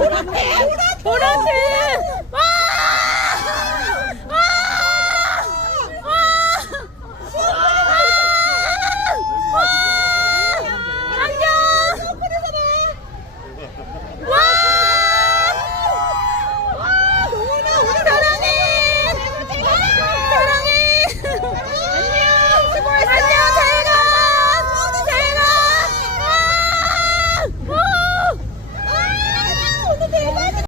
보라색! 보라색!